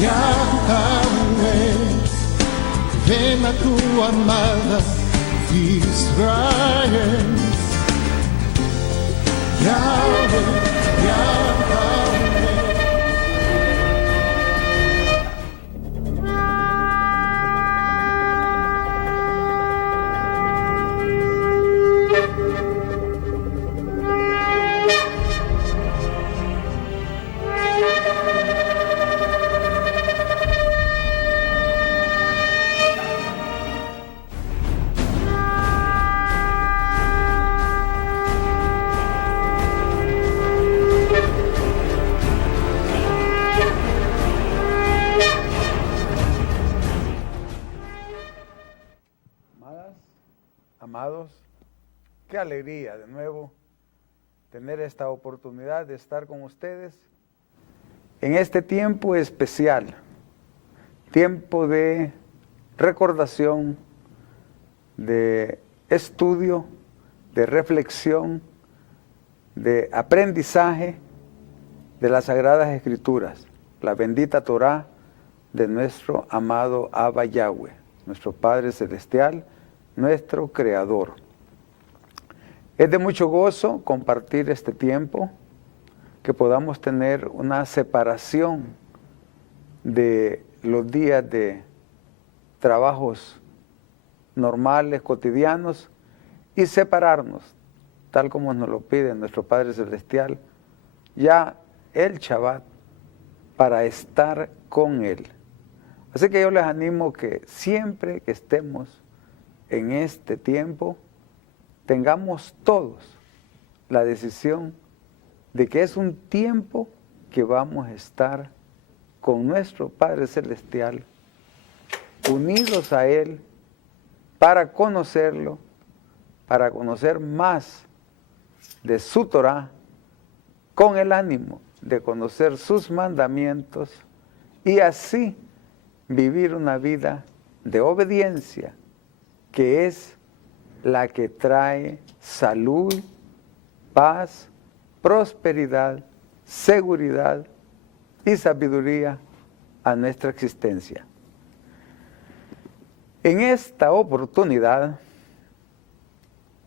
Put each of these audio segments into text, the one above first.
Yahweh, ven a tu amada Israel. Yahweh, Yahweh. Amados, qué alegría de nuevo tener esta oportunidad de estar con ustedes en este tiempo especial, tiempo de recordación, de estudio, de reflexión, de aprendizaje de las Sagradas Escrituras, la bendita Torá de nuestro amado Abba Yahweh, nuestro Padre Celestial, nuestro Creador. Es de mucho gozo compartir este tiempo, que podamos tener una separación de los días de trabajos normales, cotidianos, y separarnos, tal como nos lo pide nuestro Padre Celestial, ya el Shabbat, para estar con Él. Así que yo les animo que siempre que estemos en este tiempo, tengamos todos la decisión de que es un tiempo que vamos a estar con nuestro Padre Celestial, unidos a Él, para conocerlo, para conocer más de su Torá, con el ánimo de conocer sus mandamientos y así vivir una vida de obediencia, que es la que trae salud, paz, prosperidad, seguridad y sabiduría a nuestra existencia. En esta oportunidad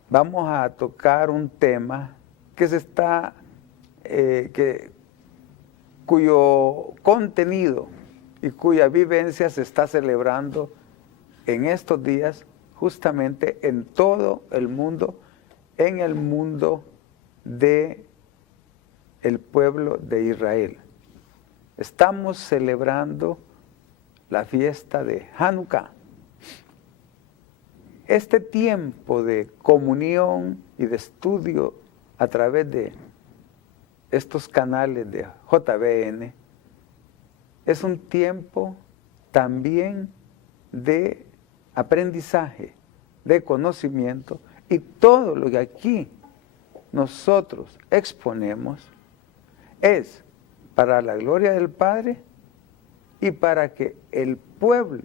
vamos a tocar un tema cuyo contenido y cuya vivencia se está celebrando en estos días justamente en todo el mundo, en el mundo del pueblo de Israel. Estamos celebrando la fiesta de Hanukkah. Este tiempo de comunión y de estudio a través de estos canales de JBN es un tiempo también de aprendizaje, de conocimiento, y todo lo que aquí nosotros exponemos es para la gloria del Padre y para que el pueblo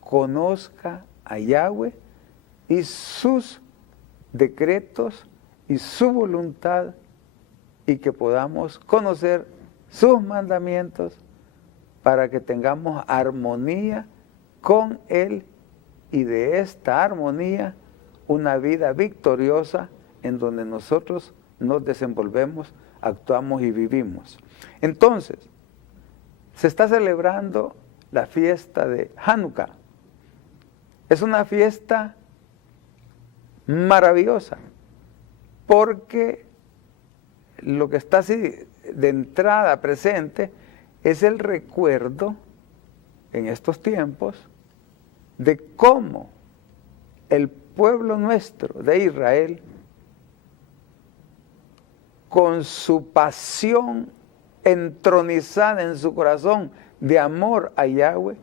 conozca a Yahweh y sus decretos y su voluntad, y que podamos conocer sus mandamientos para que tengamos armonía con Él, y de esta armonía una vida victoriosa en donde nosotros nos desenvolvemos, actuamos y vivimos. Entonces, se está celebrando la fiesta de Hanukkah. Es una fiesta maravillosa, porque lo que está así de entrada presente es el recuerdo en estos tiempos de cómo el pueblo nuestro de Israel, con su pasión entronizada en su corazón de amor a Yahweh,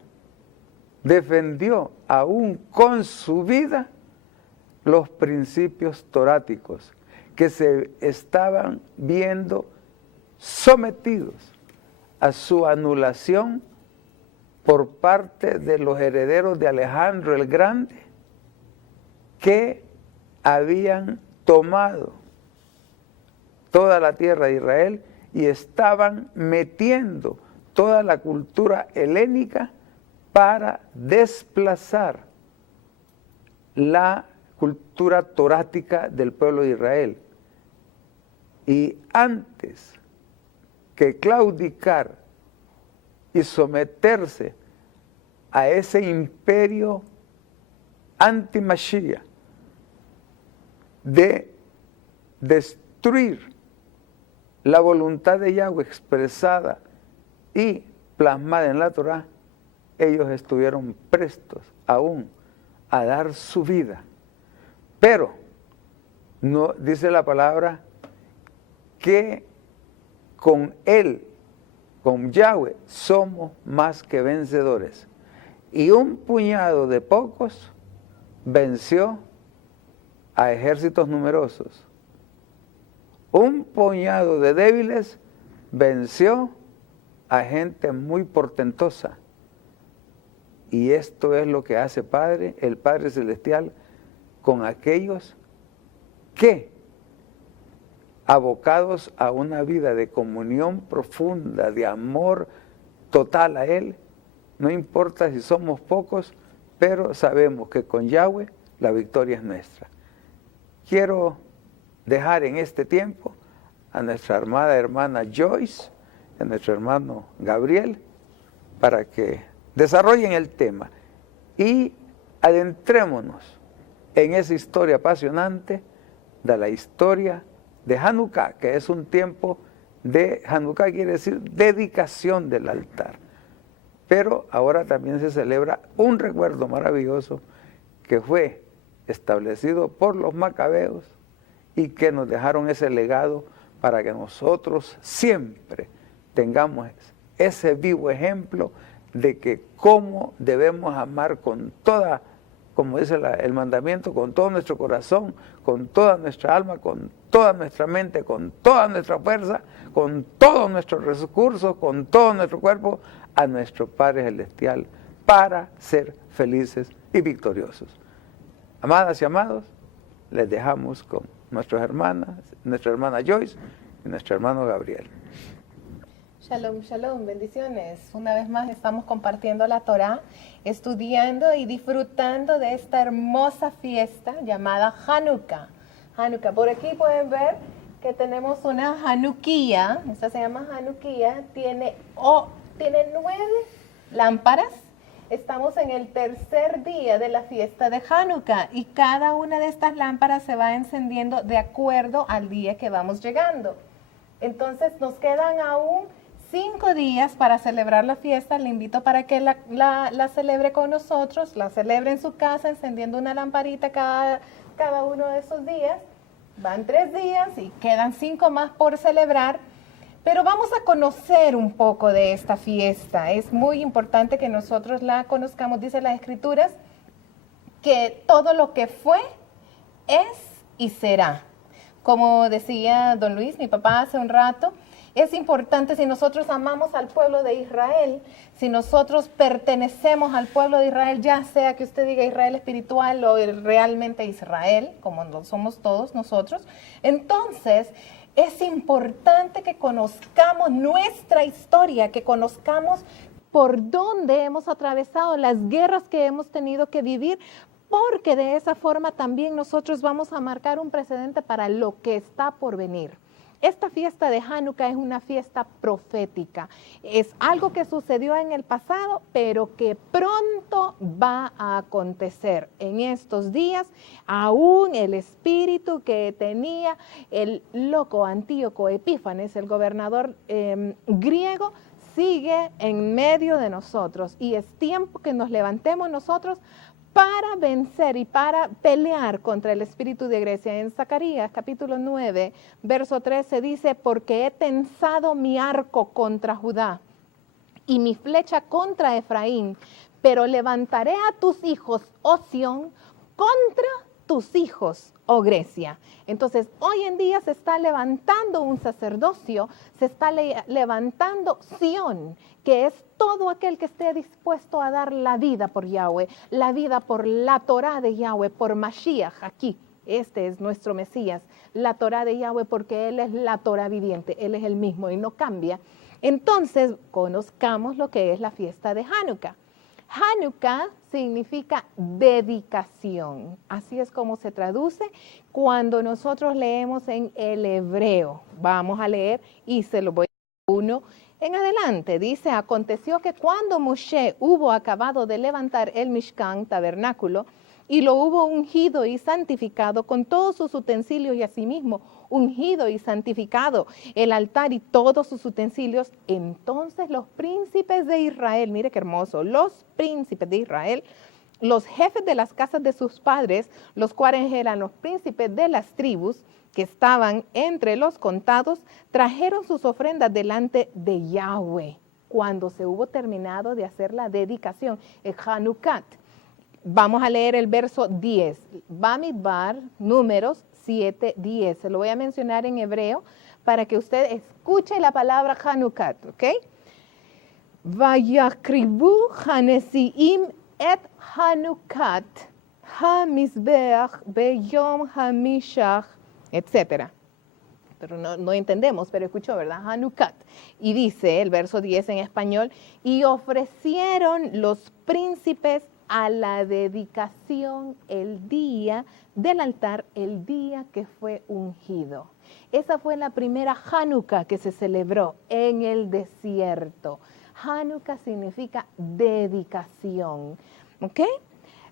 defendió aún con su vida los principios toráticos que se estaban viendo sometidos a su anulación por parte de los herederos de Alejandro el Grande, que habían tomado toda la tierra de Israel y estaban metiendo toda la cultura helénica para desplazar la cultura torática del pueblo de Israel. Y antes que claudicar y someterse a ese imperio anti-Mashiach de destruir la voluntad de Yahweh expresada y plasmada en la Torá, ellos estuvieron prestos aún a dar su vida. Pero no dice la palabra que con Él, con Yahweh, somos más que vencedores. Y un puñado de pocos venció a ejércitos numerosos. Un puñado de débiles venció a gente muy portentosa. Y esto es lo que hace Padre, el Padre Celestial, con aquellos que, abocados a una vida de comunión profunda, de amor total a Él, no importa si somos pocos, pero sabemos que con Yahweh la victoria es nuestra. Quiero dejar en este tiempo a nuestra amada hermana Joyce, a nuestro hermano Gabriel, para que desarrollen el tema y adentrémonos en esa historia apasionante de la historia de Hanukkah, que es un tiempo de Hanukkah, quiere decir dedicación del altar. Pero ahora también se celebra un recuerdo maravilloso que fue establecido por los macabeos y que nos dejaron ese legado para que nosotros siempre tengamos ese vivo ejemplo de que cómo debemos amar con toda, como dice el mandamiento, con todo nuestro corazón, con toda nuestra alma, con toda nuestra mente, con toda nuestra fuerza, con todos nuestros recursos, con todo nuestro cuerpo, a nuestro Padre Celestial, para ser felices y victoriosos. Amadas y amados, les dejamos con nuestras hermanas, nuestra hermana Joyce y nuestro hermano Gabriel. Shalom, shalom, bendiciones. Una vez más estamos compartiendo la Torá, estudiando y disfrutando de esta hermosa fiesta llamada Hanukkah. Hanukkah, por aquí pueden ver que tenemos una Hanukkía, esta se llama Hanukkía, tiene 9 lámparas. Estamos en el tercer día de la fiesta de Hanukkah y cada una de estas lámparas se va encendiendo de acuerdo al día que vamos llegando. Entonces nos quedan aún 5 días para celebrar la fiesta. Le invito para que la celebre con nosotros, la celebre en su casa encendiendo una lamparita cada uno de esos días. Van 3 días y quedan 5 más por celebrar. Pero vamos a conocer un poco de esta fiesta. Es muy importante que nosotros la conozcamos. Dice las Escrituras que todo lo que fue, es y será. Como decía don Luis, mi papá hace un rato, es importante, si nosotros amamos al pueblo de Israel, si nosotros pertenecemos al pueblo de Israel, ya sea que usted diga Israel espiritual o realmente Israel, como lo somos todos nosotros, entonces es importante que conozcamos nuestra historia, que conozcamos por dónde hemos atravesado las guerras que hemos tenido que vivir, porque de esa forma también nosotros vamos a marcar un precedente para lo que está por venir. Esta fiesta de Hanukkah es una fiesta profética. Es algo que sucedió en el pasado, pero que pronto va a acontecer. En estos días, aún el espíritu que tenía el loco Antíoco Epífanes, el gobernador griego, sigue en medio de nosotros. Y es tiempo que nos levantemos nosotros para vencer y para pelear contra el espíritu de Grecia. En Zacarías capítulo 9, verso 13 dice, porque he tensado mi arco contra Judá y mi flecha contra Efraín, pero levantaré a tus hijos, oh Sión, contra tus hijos, oh Grecia. Entonces, hoy en día se está levantando un sacerdocio, se está levantando Sión, que es todo aquel que esté dispuesto a dar la vida por Yahweh, la vida por la Torá de Yahweh, por Mashiach aquí. Este es nuestro Mesías, la Torá de Yahweh, porque Él es la Torá viviente, Él es el mismo y no cambia. Entonces, conozcamos lo que es la fiesta de Hanukkah. Hanukkah significa dedicación. Así es como se traduce cuando nosotros leemos en el hebreo. Vamos a leer y se lo voy a leer uno en adelante. Dice, aconteció que cuando Moshe hubo acabado de levantar el Mishkan, tabernáculo, y lo hubo ungido y santificado con todos sus utensilios y asimismo ungido y santificado el altar y todos sus utensilios, entonces los príncipes de Israel, mire qué hermoso, los príncipes de Israel, los jefes de las casas de sus padres, los cuales eran los príncipes de las tribus que estaban entre los contados, trajeron sus ofrendas delante de Yahweh cuando se hubo terminado de hacer la dedicación, el Hanukkah. Vamos a leer el verso 10, Bamidbar, Números 7:10. Se lo voy a mencionar en hebreo para que usted escuche la palabra Hanukkah, ¿ok? Vayakribu hanesiim et Hanukkah hamizbeach beyom hamishach, etc. Pero no entendemos, pero escuchó, ¿verdad? Hanukkah. Y dice el verso 10 en español, y ofrecieron los príncipes a la dedicación el día del altar, el día que fue ungido. Esa fue la primera Hanukkah que se celebró en el desierto. Hanukkah significa dedicación, ¿ok?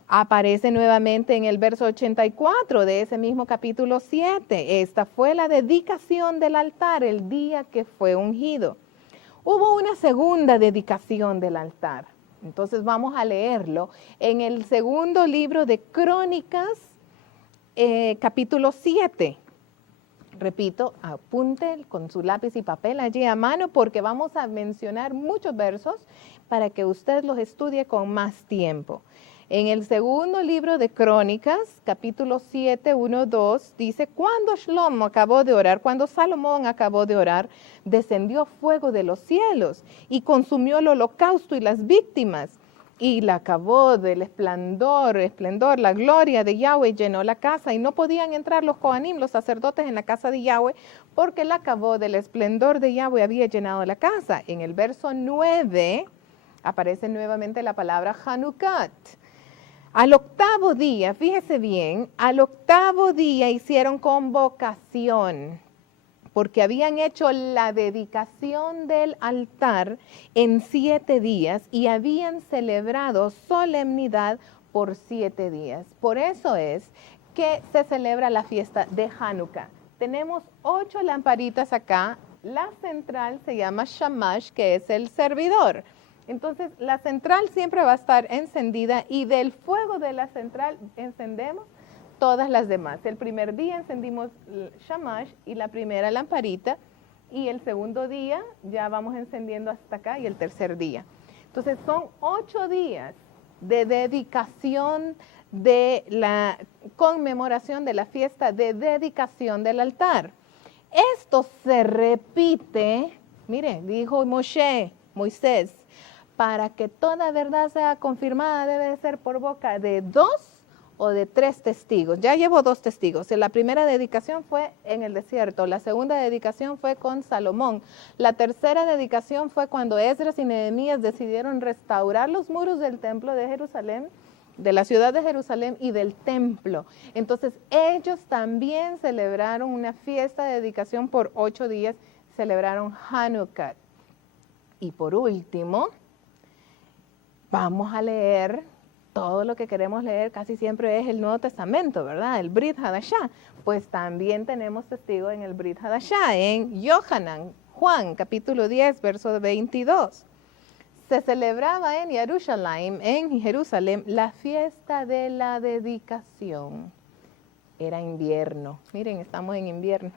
Aparece nuevamente en el verso 84 de ese mismo capítulo 7. Esta fue la dedicación del altar, el día que fue ungido. Hubo una segunda dedicación del altar. Entonces vamos a leerlo en el segundo libro de Crónicas, capítulo 7. Repito, apunte con su lápiz y papel allí a mano porque vamos a mencionar muchos versos para que usted los estudie con más tiempo. En el segundo libro de Crónicas, capítulo 7, 1, 2, dice, cuando Shlomo acabó de orar, cuando Salomón acabó de orar, descendió fuego de los cielos y consumió el holocausto y las víctimas. Y la acabó del esplendor, la gloria de Yahweh llenó la casa y no podían entrar los Kohanim, los sacerdotes en la casa de Yahweh, porque la acabó del esplendor de Yahweh había llenado la casa. En el verso 9 aparece nuevamente la palabra Hanukkah. Al octavo día, fíjese bien, al octavo día hicieron convocación, porque habían hecho la dedicación del altar en 7 días y habían celebrado solemnidad por 7 días. Por eso es que se celebra la fiesta de Hanukkah. Tenemos 8 lamparitas acá. La central se llama Shamash, que es el servidor. Entonces, la central siempre va a estar encendida y del fuego de la central encendemos todas las demás. El primer día encendimos Shamash y la primera lamparita y el segundo día ya vamos encendiendo hasta acá y el tercer día. Entonces, son 8 días de dedicación de la conmemoración de la fiesta de dedicación del altar. Esto se repite, mire, dijo Moisés, para que toda verdad sea confirmada debe de ser por boca de 2 o de 3 testigos. Ya llevo 2 testigos. La primera dedicación fue en el desierto, la segunda dedicación fue con Salomón, la tercera dedicación fue cuando Esdras y Nehemías decidieron restaurar los muros del templo de Jerusalén, de la ciudad de Jerusalén y del templo. Entonces ellos también celebraron una fiesta de dedicación por 8 días, celebraron Hanukkah. Y por último, vamos a leer todo lo que queremos leer, casi siempre es el Nuevo Testamento, ¿verdad? El Brit Hadashah. Pues también tenemos testigo en el Brit Hadashah, en Yohanan, Juan, capítulo 10, verso 22. Se celebraba en Jerusalén, la fiesta de la dedicación. Era invierno. Miren, estamos en invierno.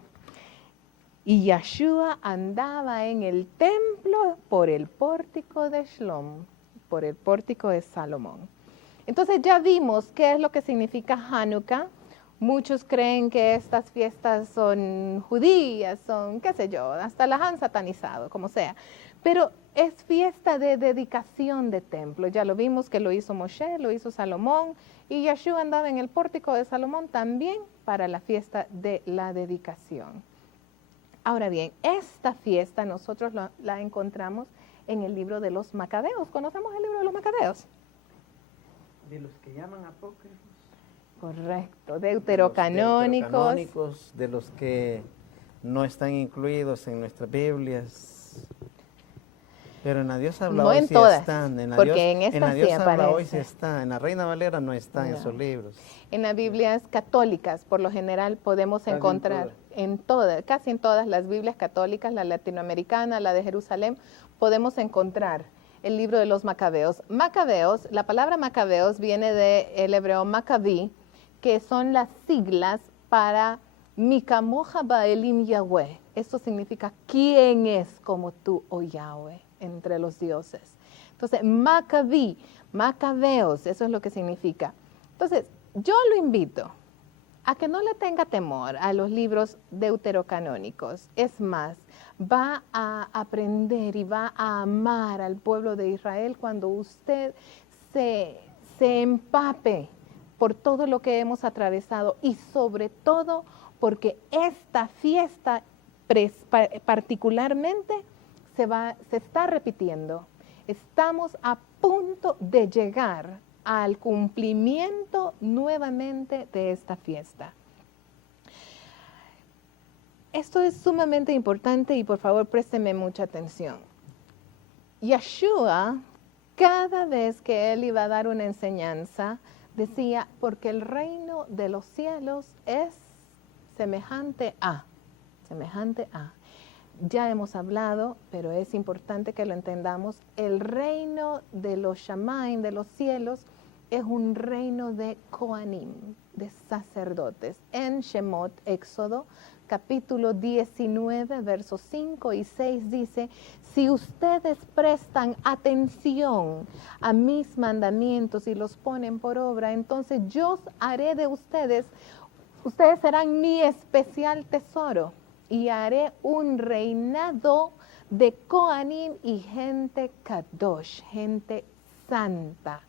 Y Yeshua andaba en el templo por el pórtico de Shlomo, por el pórtico de Salomón. Entonces ya vimos qué es lo que significa Hanukkah. Muchos creen que estas fiestas son judías, son, qué sé yo, hasta las han satanizado, como sea. Pero es fiesta de dedicación de templo. Ya lo vimos que lo hizo Moshe, lo hizo Salomón, y Yeshua andaba en el pórtico de Salomón también para la fiesta de la dedicación. Ahora bien, esta fiesta nosotros la encontramos en el libro de los Macabeos. ¿Conocemos el libro de los Macabeos? De los que llaman apócrifos. Correcto, deuterocanónicos. De los que no están incluidos en nuestras Biblias. Pero en la Dios habla No hoy en sí todas, están. En la porque Dios, en esta la Dios sí habla hoy aparece. sí está. En la Reina Valera no están No. esos libros. En las Biblias católicas, por lo general, podemos Casi en encontrar casi en todas las Biblias católicas, la latinoamericana, la de Jerusalén, podemos encontrar el libro de los Macabeos. Macabeos, la palabra Macabeos viene del hebreo Maccabi, que son las siglas para Mikamoja Baelim Yahweh. Esto significa ¿quién es como tú, oh Yahweh, entre los dioses? Entonces, Maccabi, Macabeos, eso es lo que significa. Entonces, yo lo invito a que no le tenga temor a los libros deuterocanónicos. Es más, va a aprender y va a amar al pueblo de Israel cuando usted se empape por todo lo que hemos atravesado y sobre todo porque esta fiesta particularmente se está repitiendo. Estamos a punto de llegar al cumplimiento nuevamente de esta fiesta. Esto es sumamente importante y por favor présteme mucha atención. Yeshua, cada vez que él iba a dar una enseñanza, decía, porque el reino de los cielos es semejante a. Ya hemos hablado, pero es importante que lo entendamos, el reino de los Shamaim, de los cielos, es un reino de Kohanim, de sacerdotes. En Shemot, Éxodo, capítulo 19, versos 5 y 6 dice, si ustedes prestan atención a mis mandamientos y los ponen por obra, entonces yo haré de ustedes serán mi especial tesoro y haré un reinado de Kohanim y gente Kadosh, gente santa.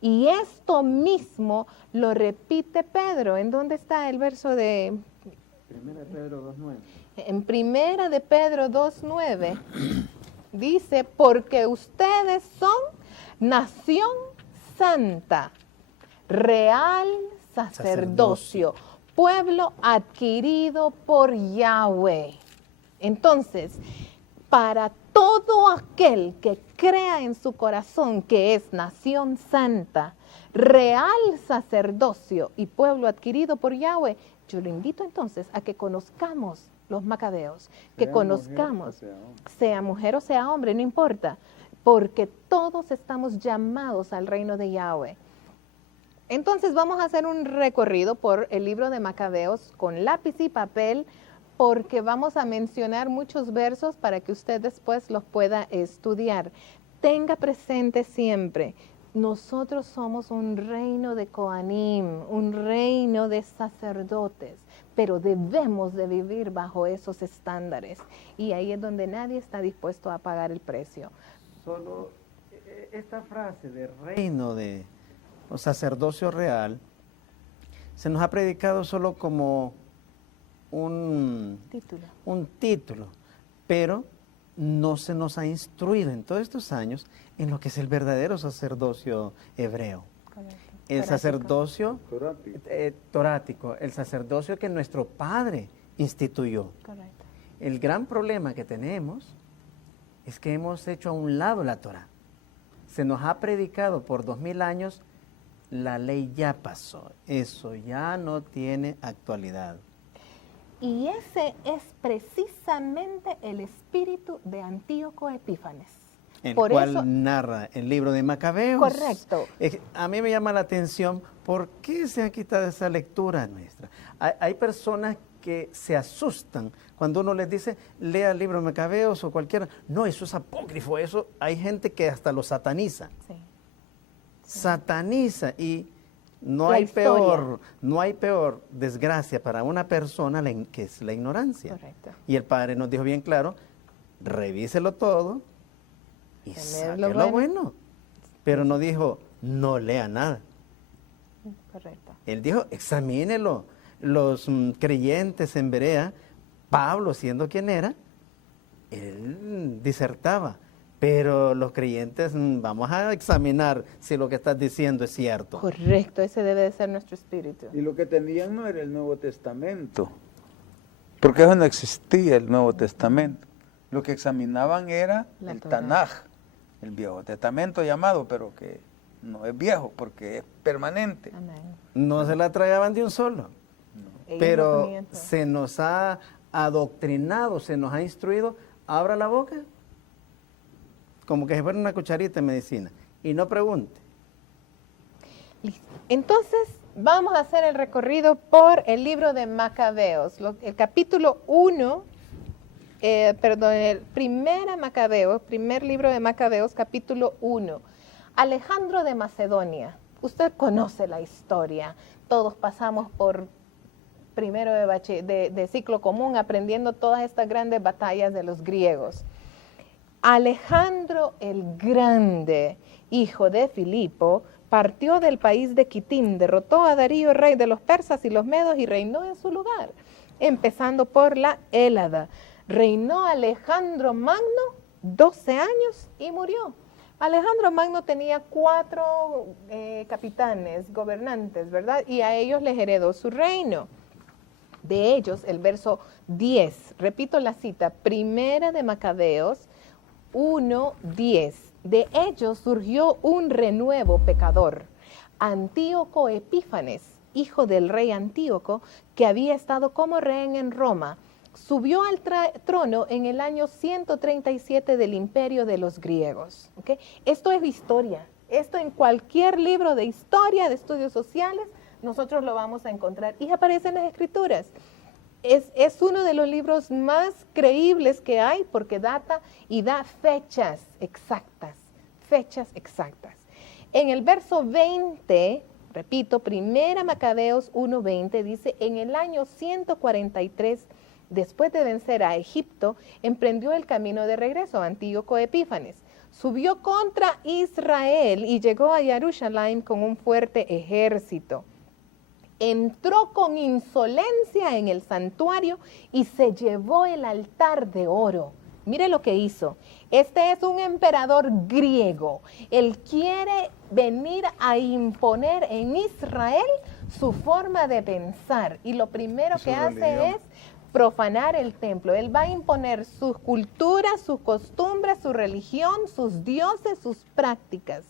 Y esto mismo lo repite Pedro. ¿En dónde está el verso de...? Primera de Pedro 2.9. En Primera de Pedro 2.9 dice, porque ustedes son nación santa, real sacerdocio, pueblo adquirido por Yahweh. Entonces, para todo aquel que crea en su corazón que es nación santa, real sacerdocio y pueblo adquirido por Yahweh, yo lo invito entonces a que conozcamos los Macabeos, que conozcamos, sea mujer o sea hombre, no importa, porque todos estamos llamados al reino de Yahweh. Entonces vamos a hacer un recorrido por el libro de Macabeos con lápiz y papel, porque vamos a mencionar muchos versos para que usted después los pueda estudiar. Tenga presente siempre, nosotros somos un reino de Kohanim, un reino de sacerdotes, pero debemos de vivir bajo esos estándares. Y ahí es donde nadie está dispuesto a pagar el precio. Solo esta frase de reino de o sacerdocio real se nos ha predicado solo como un título, pero no se nos ha instruido en todos estos años en lo que es el verdadero sacerdocio hebreo. Correcto. El Torático. sacerdocio Torático. el sacerdocio que nuestro Padre instituyó. Correcto. El gran problema que tenemos es que hemos hecho a un lado la Torá. Se nos ha predicado por 2000 años, la ley ya pasó, eso ya no tiene actualidad. Y ese es precisamente el espíritu de Antíoco Epífanes. El Por cual eso, narra el libro de Macabeos. Correcto. A mí me llama la atención, ¿por qué se ha quitado esa lectura nuestra? Hay personas que se asustan cuando uno les dice, lea el libro de Macabeos o cualquiera. No, eso es apócrifo, eso hay gente que hasta lo sataniza. sí. Sataniza y no La hay historia. peor desgracia para una persona que es la ignorancia. Correcto. Y el Padre nos dijo bien claro, revíselo todo y Tener saque lo lo bueno. bueno. Pero no dijo, no lea nada. Correcto. Él dijo, examínelo. Los creyentes en Berea Pablo, siendo quien era, él disertaba. Pero los creyentes, vamos a examinar si lo que estás diciendo es cierto. Correcto, ese debe de ser nuestro espíritu. Y lo que tenían no era el Nuevo Testamento, porque eso no existía, el Nuevo Testamento. Lo que examinaban era La el Torá. Tanaj, el Viejo Testamento llamado, pero que no es viejo porque es permanente. Amén. No se la tragaban de un solo. Ellos no Pero comían todo. se nos ha adoctrinado, se nos ha instruido, abra la boca, como que se fuera una cucharita de medicina, y no pregunte. Listo. Entonces, vamos a hacer el recorrido por el libro de Macabeos, el capítulo 1, el primer libro de Macabeos, capítulo 1. Alejandro de Macedonia. Usted conoce la historia. Todos pasamos por primero de ciclo común aprendiendo todas estas grandes batallas de los griegos. Alejandro el Grande, hijo de Filipo, partió del país de Quitín, derrotó a Darío, rey de los persas y los medos, y reinó en su lugar, empezando por la Hélada. Reinó Alejandro Magno 12 años y murió. Alejandro Magno tenía 4 capitanes, gobernantes, ¿verdad? Y a ellos les heredó su reino. De ellos, el verso 10, repito la cita, primera de Macabeos 1:10. De ellos surgió un renuevo pecador, Antíoco Epífanes, hijo del rey Antíoco, que había estado como rey en Roma. Subió al trono en el año 137 del imperio de los griegos. ¿Okay? Esto es historia. Esto en cualquier libro de historia, de estudios sociales, nosotros lo vamos a encontrar. Y aparece en las escrituras. Es uno de los libros más creíbles que hay porque data y da fechas exactas. Fechas exactas. En el verso 20, repito, primera Macabeos 1:20, dice, en el año 143, después de vencer a Egipto, emprendió el camino de regreso a Antíoco Epífanes. Subió contra Israel y llegó a Jerusalén con un fuerte ejército. Entró con insolencia en el santuario y se llevó el altar de oro. Mire lo que hizo. Este es un emperador griego. Él quiere venir a imponer en Israel su forma de pensar. Y lo primero que hace es profanar el templo. Él va a imponer sus culturas, sus costumbres, su religión, sus dioses, sus prácticas.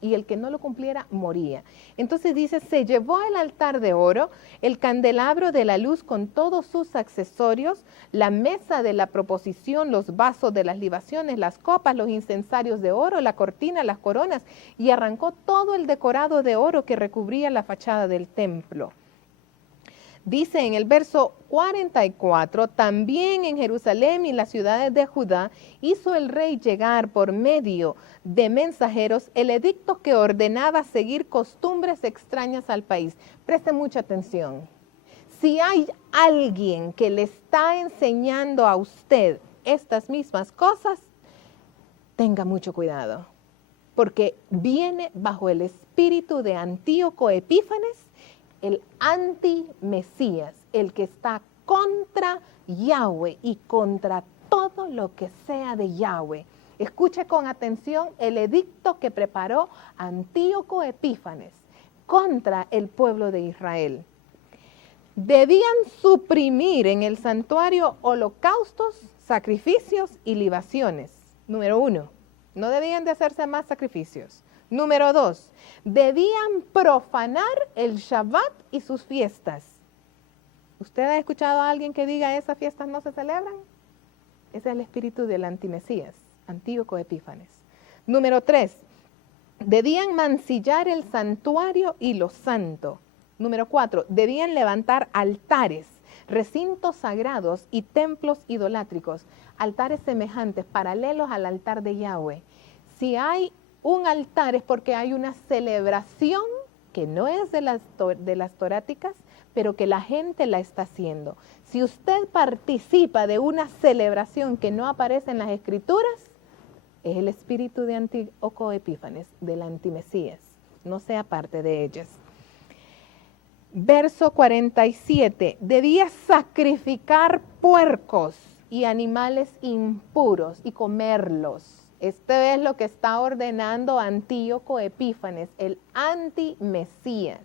Y el que no lo cumpliera moría. Entonces dice, se llevó el altar de oro, el candelabro de la luz con todos sus accesorios, la mesa de la proposición, los vasos de las libaciones, las copas, los incensarios de oro, la cortina, las coronas, y arrancó todo el decorado de oro que recubría la fachada del templo. Dice en el verso 44, también en Jerusalén y las ciudades de Judá hizo el rey llegar por medio de mensajeros el edicto que ordenaba seguir costumbres extrañas al país. Preste mucha atención. Si hay alguien que le está enseñando a usted estas mismas cosas, tenga mucho cuidado, porque viene bajo el espíritu de Antíoco Epífanes, el anti-Mesías, el que está contra Yahweh y contra todo lo que sea de Yahweh. Escuche con atención el edicto que preparó Antíoco Epífanes contra el pueblo de Israel. Debían suprimir en el santuario holocaustos, sacrificios y libaciones. Número 1, no debían de hacerse más sacrificios. Número 2, debían profanar el Shabbat y sus fiestas. ¿Usted ha escuchado a alguien que diga esas fiestas no se celebran? Ese es el espíritu del antimesías, Antíoco Epífanes. Número 3, debían mancillar el santuario y lo santo. Número 4, debían levantar altares, recintos sagrados y templos idolátricos, altares semejantes, paralelos al altar de Yahweh. Si hay un altar es porque hay una celebración que no es de las toráticas, pero que la gente la está haciendo. Si usted participa de una celebración que no aparece en las escrituras, es el espíritu de Antíoco Epífanes, del antimesías. No sea parte de ellas. Verso 47, debía sacrificar puercos y animales impuros y comerlos. Esto es lo que está ordenando Antíoco Epífanes, el anti-Mesías.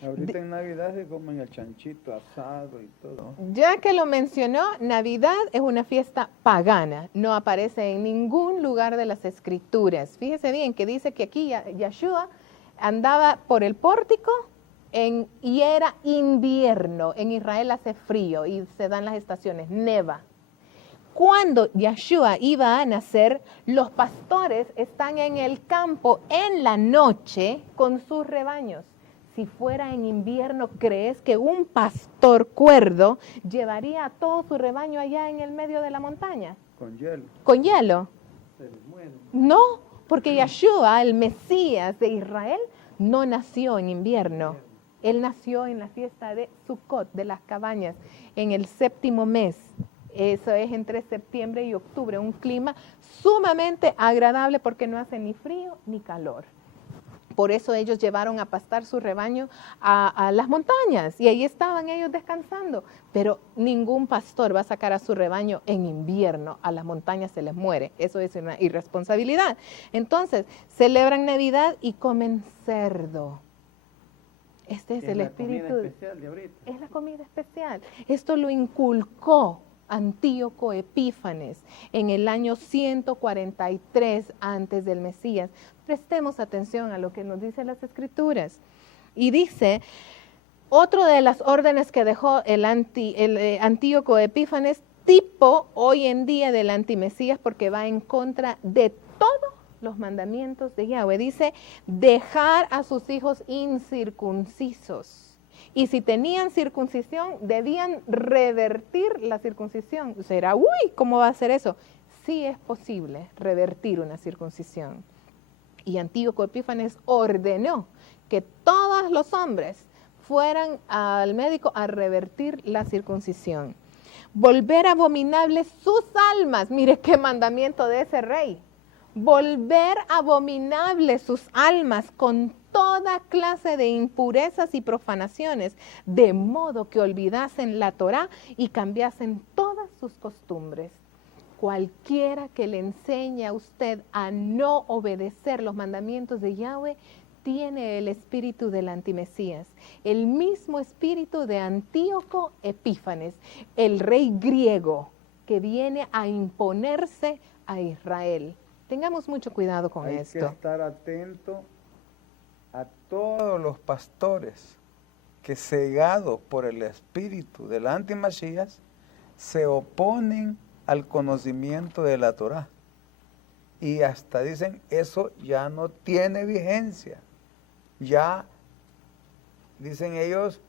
Ahorita en Navidad se comen el chanchito asado y todo. Ya que lo mencionó, Navidad es una fiesta pagana, no aparece en ningún lugar de las Escrituras. Fíjese bien que dice que aquí Yeshua andaba por el pórtico y era invierno. En Israel hace frío y se dan las estaciones, neva. Cuando Yeshua iba a nacer, los pastores están en el campo en la noche con sus rebaños. Si fuera en invierno, ¿crees que un pastor cuerdo llevaría a todo su rebaño allá en el medio de la montaña? Con hielo. ¿Con hielo? Se les muere. No, porque Yeshua, el Mesías de Israel, no nació en invierno. Él nació en la fiesta de Sukkot, de las cabañas, en el 7º mes. Eso es entre septiembre y octubre, un clima sumamente agradable porque no hace ni frío ni calor. Por eso ellos llevaron a pastar su rebaño a las montañas y ahí estaban ellos descansando. Pero ningún pastor va a sacar a su rebaño en invierno, a las montañas se les muere. Eso es una irresponsabilidad. Entonces, celebran Navidad y comen cerdo. Este es el espíritu. Es la comida especial de ahorita. Es la comida especial. Esto lo inculcó Antíoco Epífanes en el año 143 antes del Mesías. Prestemos atención a lo que nos dicen las Escrituras. Y dice, otro de las órdenes que dejó el Antíoco Epífanes, tipo hoy en día del antimesías, porque va en contra de todos los mandamientos de Yahweh. Dice, dejar a sus hijos incircuncisos. Y si tenían circuncisión, debían revertir la circuncisión. Será, uy, ¿cómo va a ser eso? Sí es posible revertir una circuncisión. Y Antíoco Epífanes ordenó que todos los hombres fueran al médico a revertir la circuncisión. Volver abominables sus almas. Mire qué mandamiento de ese rey. Volver abominables sus almas con toda clase de impurezas y profanaciones, de modo que olvidasen la Torá y cambiasen todas sus costumbres. Cualquiera que le enseñe a usted a no obedecer los mandamientos de Yahweh, tiene el espíritu del antimesías, el mismo espíritu de Antíoco Epífanes, el rey griego que viene a imponerse a Israel. Tengamos mucho cuidado con esto. Hay que estar atento a todos los pastores que, cegados por el espíritu del antimasías, se oponen al conocimiento de la Torá. Y hasta dicen, eso ya no tiene vigencia. Ya, dicen ellos,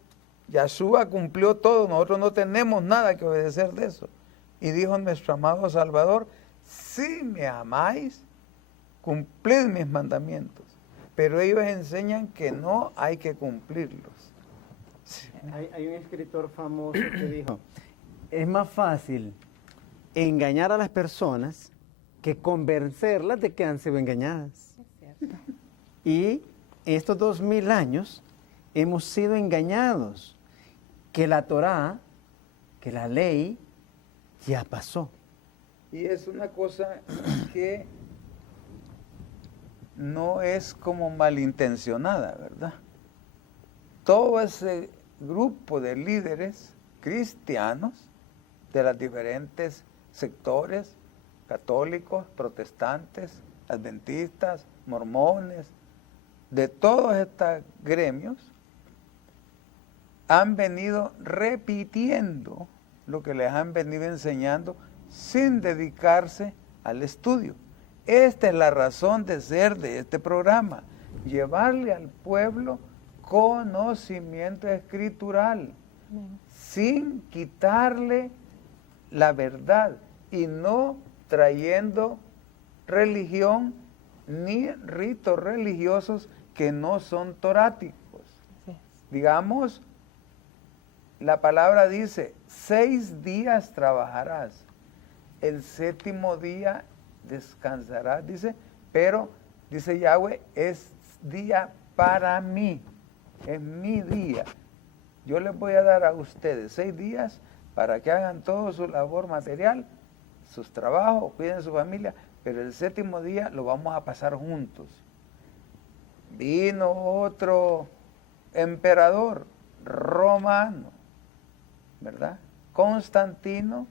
Yahshua cumplió todo, nosotros no tenemos nada que obedecer de eso. Y dijo nuestro amado Salvador, si me amáis, cumplid mis mandamientos. Pero ellos enseñan que no hay que cumplirlos. Sí. Hay un escritor famoso que dijo, es más fácil engañar a las personas que convencerlas de que han sido engañadas. Es cierto. Y estos 2000 años hemos sido engañados, que la Torá, que la ley ya pasó. Y es una cosa que no es como malintencionada, ¿verdad? Todo ese grupo de líderes cristianos de los diferentes sectores, católicos, protestantes, adventistas, mormones, de todos estos gremios, han venido repitiendo lo que les han venido enseñando sin dedicarse al estudio. Esta es la razón de ser de este programa, llevarle al pueblo conocimiento escritural, sin quitarle la verdad y no trayendo religión ni ritos religiosos que no son toráticos. Sí. Digamos, la palabra dice, 6 días trabajarás, el 7º día descansarás, dice, pero, dice Yahweh, es día para mí. es mi día. Yo les voy a dar a ustedes 6 días para que hagan todo su labor material, sus trabajos, cuiden su familia, pero el 7º día lo vamos a pasar juntos. Vino otro emperador romano, ¿verdad? Constantino,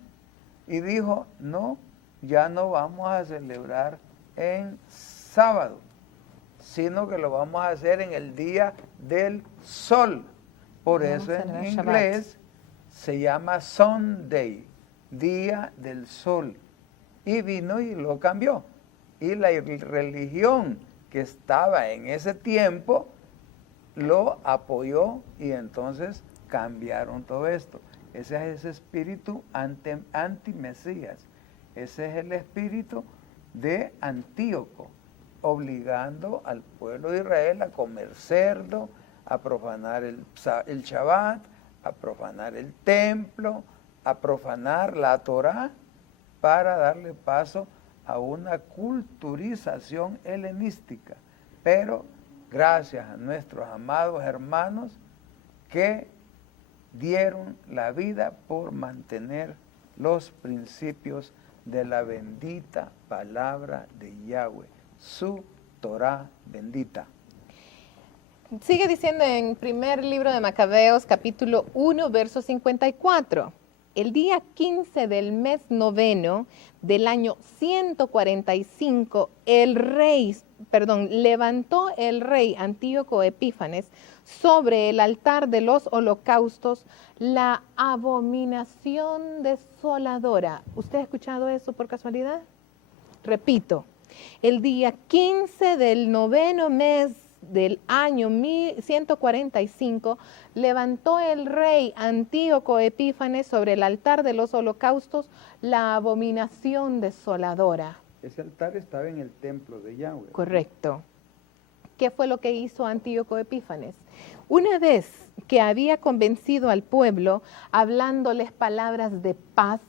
y dijo, no, ya no vamos a celebrar en sábado, sino que lo vamos a hacer en el día del sol. Por eso en inglés se llama Sunday, día del sol. Y vino y lo cambió. Y la religión que estaba en ese tiempo lo apoyó y entonces cambiaron todo esto. Ese es ese espíritu anti-Mesías. Ese es el espíritu de Antíoco, obligando al pueblo de Israel a comer cerdo, a profanar el Shabbat, a profanar el templo, a profanar la Torá, para darle paso a una culturización helenística. Pero gracias a nuestros amados hermanos que dieron la vida por mantener los principios de la bendita palabra de Yahweh, su Torá bendita. Sigue diciendo en primer libro de Macabeos, capítulo 1, verso 54. El día 15 del mes noveno del año 145, levantó el rey Antíoco Epífanes sobre el altar de los holocaustos la abominación desoladora. ¿Usted ha escuchado eso por casualidad? Repito, el día 15 del noveno mes del año 145, levantó el rey Antíoco Epífanes sobre el altar de los holocaustos la abominación desoladora. Ese altar estaba en el templo de Yahweh. Correcto. ¿Qué fue lo que hizo Antíoco Epífanes? Una vez que había convencido al pueblo, hablándoles palabras de paz,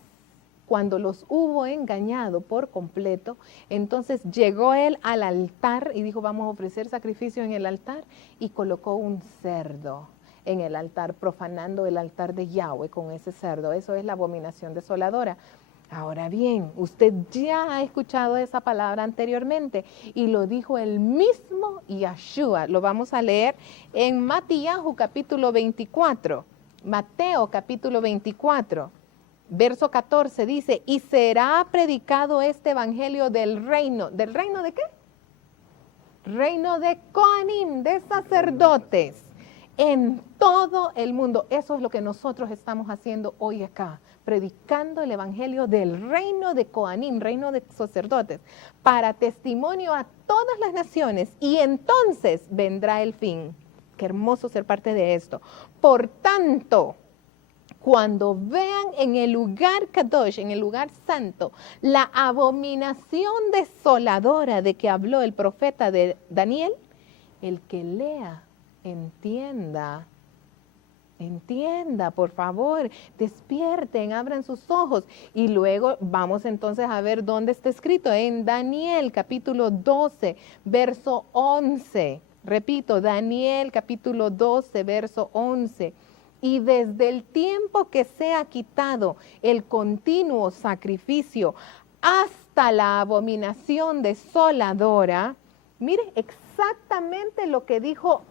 cuando los hubo engañado por completo, entonces llegó él al altar y dijo, vamos a ofrecer sacrificio en el altar, y colocó un cerdo en el altar, profanando el altar de Yahweh con ese cerdo. Eso es la abominación desoladora. Ahora bien, usted ya ha escuchado esa palabra anteriormente y lo dijo el mismo Yahshua. Lo vamos a leer en Matías capítulo 24. Mateo capítulo 24. Verso 14 dice, y será predicado este evangelio del reino. ¿Del reino de qué? Reino de Coanim, de sacerdotes, en todo el mundo. Eso es lo que nosotros estamos haciendo hoy acá, predicando el evangelio del reino de Coanim, reino de sacerdotes, para testimonio a todas las naciones, y entonces vendrá el fin. Qué hermoso ser parte de esto. Por tanto, cuando vean en el lugar Kadosh, en el lugar santo, la abominación desoladora de que habló el profeta de Daniel, el que lea, entienda, por favor, despierten, abran sus ojos. Y luego vamos entonces a ver dónde está escrito, en Daniel capítulo 12, verso 11. Repito, Daniel capítulo 12, verso 11. Y desde el tiempo que sea quitado el continuo sacrificio hasta la abominación desoladora, mire exactamente lo que dijo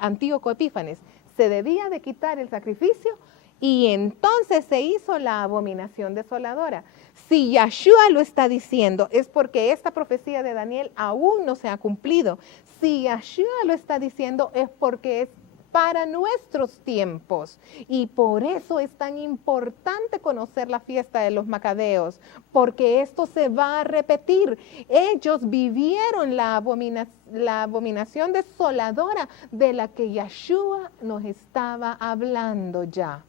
Antíoco Epífanes. Se debía de quitar el sacrificio y entonces se hizo la abominación desoladora. Si Yahshua lo está diciendo, es porque esta profecía de Daniel aún no se ha cumplido. Si Yahshua lo está diciendo, es porque es para nuestros tiempos. Y por eso es tan importante conocer la fiesta de los Macabeos, porque esto se va a repetir. Ellos vivieron la abominación desoladora de la que Yahshua nos estaba hablando ya.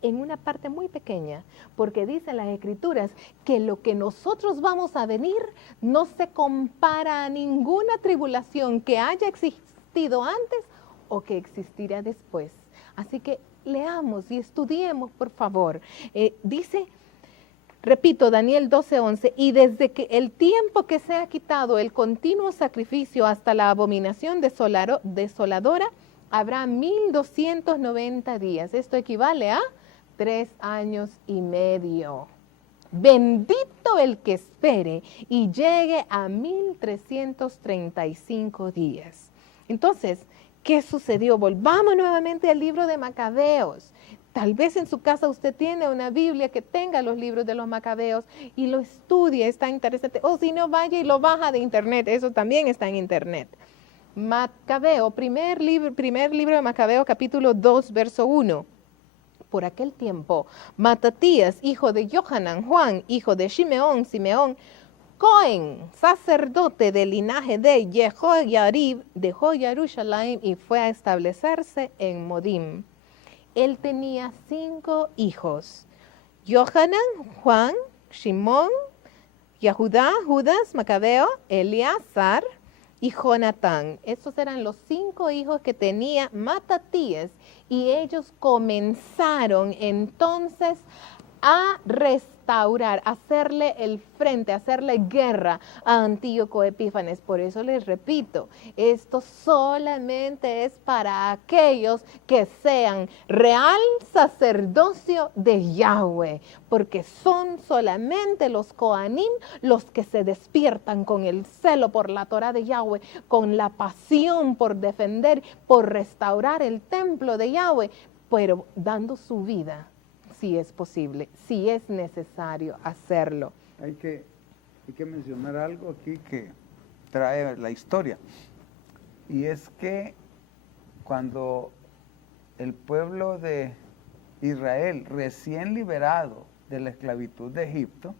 En una parte muy pequeña, porque dicen las Escrituras que lo que nosotros vamos a venir no se compara a ninguna tribulación que haya existido antes o que existirá después. Así que leamos y estudiemos, por favor. Dice, Repito, Daniel 12:11, y desde que el tiempo que se ha quitado el continuo sacrificio hasta la abominación desoladora, habrá 1290 días. Esto equivale a 3 años y medio. Bendito el que espere y llegue a 1335 días. Entonces, ¿qué sucedió? Volvamos nuevamente al libro de Macabeos. Tal vez en su casa usted tiene una Biblia que tenga los libros de los Macabeos y lo estudie, está interesante. O si no, vaya y lo baja de internet, eso también está en internet. Macabeo, primer libro de Macabeo, capítulo 2, verso 1. Por aquel tiempo, Matatías, hijo de Johanan, Juan, hijo de Simeón, Cohen, sacerdote del linaje de Jehoiarib, dejó Jerusalén y fue a establecerse en Modim. Él tenía 5 hijos: Johanan, Juan, Shimón, Yahudá, Judas, Macabeo, Eleazar y Jonatán. Estos eran los 5 hijos que tenía Matatías, y ellos comenzaron entonces a restaurar, a hacerle el frente, a hacerle guerra a Antíoco Epífanes. Por eso les repito, esto solamente es para aquellos que sean real sacerdocio de Yahweh, porque son solamente los Coanim los que se despiertan con el celo por la Torah de Yahweh, con la pasión por defender, por restaurar el templo de Yahweh, pero dando su vida, si es posible, si es necesario hacerlo. Hay que mencionar algo aquí que trae la historia. Y es que cuando el pueblo de Israel, recién liberado de la esclavitud de Egipto,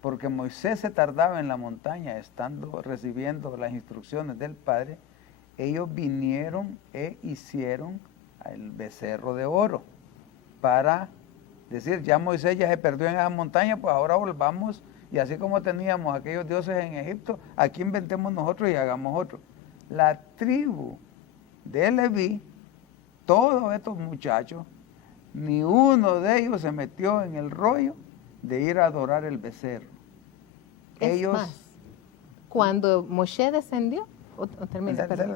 porque Moisés se tardaba en la montaña, recibiendo las instrucciones del Padre, ellos vinieron e hicieron el becerro de oro para decir, ya Moisés ya se perdió en esa montaña, pues ahora volvamos, y así como teníamos aquellos dioses en Egipto, aquí inventemos nosotros y hagamos otro. La tribu de Leví, todos estos muchachos, ni uno de ellos se metió en el rollo de ir a adorar el becerro. Es más, cuando Moshe descendió,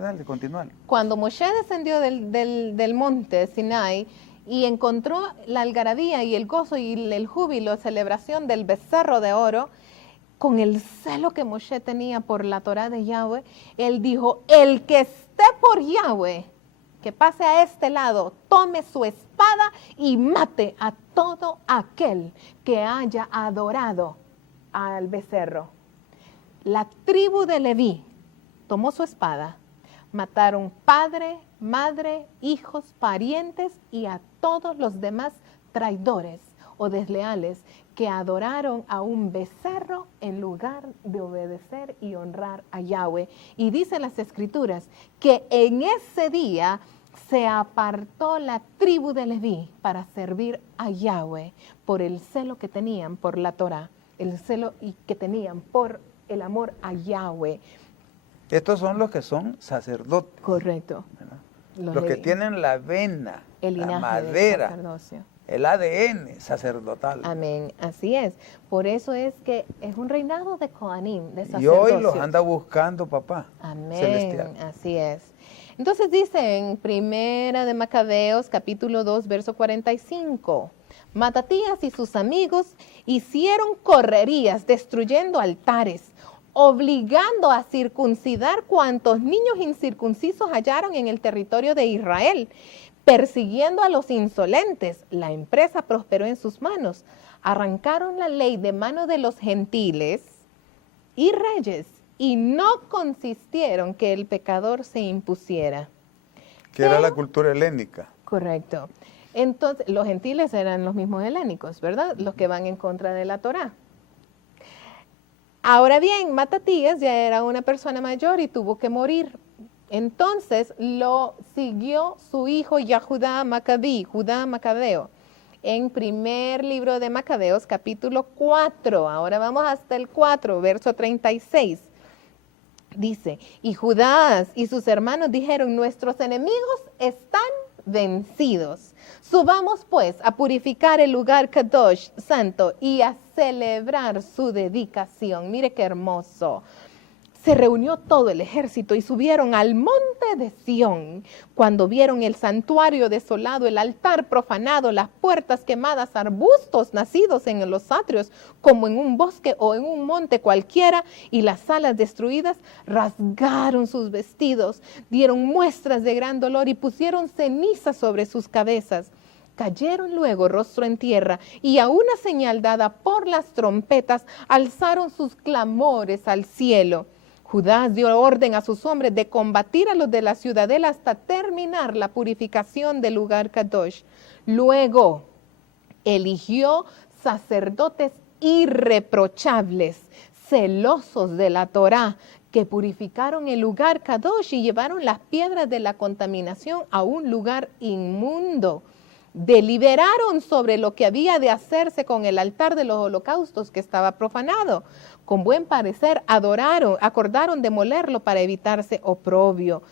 Dale, continúa. Cuando Moshe descendió del monte Sinai y encontró la algarabía y el gozo y el júbilo, celebración del becerro de oro, con el celo que Moshe tenía por la Torah de Yahweh, él dijo, el que esté por Yahweh, que pase a este lado, tome su espada y mate a todo aquel que haya adorado al becerro. La tribu de Leví tomó su espada, mataron padre, madre, hijos, parientes y a todos los demás traidores o desleales que adoraron a un becerro en lugar de obedecer y honrar a Yahweh. Y dicen las Escrituras que en ese día se apartó la tribu de Leví para servir a Yahweh por el celo que tenían por la Torah, el celo que tenían por el amor a Yahweh. Estos son los que son sacerdotes. Correcto. Los que tienen la vena, el la linaje madera, del sacerdocio. el ADN sacerdotal. Amén, así es. Por eso es que es un reinado de Coanim, de Y sacerdocio. hoy los anda buscando papá. Amén, celestial. así es. Entonces dice en Primera de Macabeos, capítulo 2, verso 45, Matatías y sus amigos hicieron correrías, destruyendo altares, obligando a circuncidar cuantos niños incircuncisos hallaron en el territorio de Israel, persiguiendo a los insolentes. La empresa prosperó en sus manos. Arrancaron la ley de mano de los gentiles y reyes, y no consistieron que el pecador se impusiera. Que era la cultura helénica. Correcto. Entonces, los gentiles eran los mismos helénicos, ¿verdad? Los que van en contra de la Torá. Ahora bien, Matatías ya era una persona mayor y tuvo que morir. Entonces lo siguió su hijo Yahudá Macabí, Judá Macabeo, en primer libro de Macabeos, capítulo 4. Ahora vamos hasta el 4, verso 36. Dice, y Judá y sus hermanos dijeron, nuestros enemigos están vencidos. Subamos pues a purificar el lugar Kadosh, santo, y a celebrar su dedicación. Mire qué hermoso. Se reunió todo el ejército y subieron al monte de Sión. Cuando vieron el santuario desolado, el altar profanado, las puertas quemadas, arbustos nacidos en los atrios, como en un bosque o en un monte cualquiera, y las salas destruidas, rasgaron sus vestidos, dieron muestras de gran dolor y pusieron ceniza sobre sus cabezas. Cayeron luego rostro en tierra y a una señal dada por las trompetas, alzaron sus clamores al cielo. Judá dio orden a sus hombres de combatir a los de la ciudadela hasta terminar la purificación del lugar Kadosh. Luego eligió sacerdotes irreprochables, celosos de la Torá, que purificaron el lugar Kadosh y llevaron las piedras de la contaminación a un lugar inmundo. Deliberaron sobre lo que había de hacerse con el altar de los holocaustos que estaba profanado. Con buen parecer acordaron demolerlo para evitarse oprobio.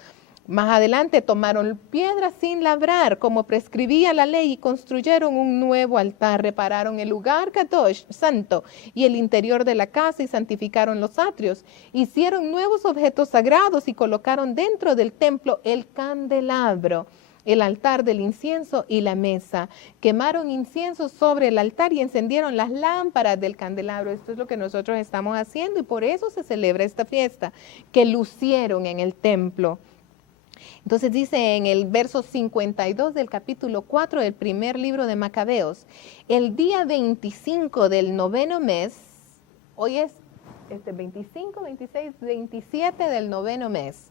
Más adelante tomaron piedras sin labrar, como prescribía la ley, y construyeron un nuevo altar. Repararon el lugar Kadosh, santo, y el interior de la casa, y santificaron los atrios. Hicieron nuevos objetos sagrados y colocaron dentro del templo el candelabro, el altar del incienso y la mesa. Quemaron incienso sobre el altar y encendieron las lámparas del candelabro. Esto es lo que nosotros estamos haciendo y por eso se celebra esta fiesta, que lucieron en el templo. Entonces dice en el verso 52 del capítulo 4 del primer libro de Macabeos: el día 25 del noveno mes, hoy es 25, 26, 27 del noveno mes,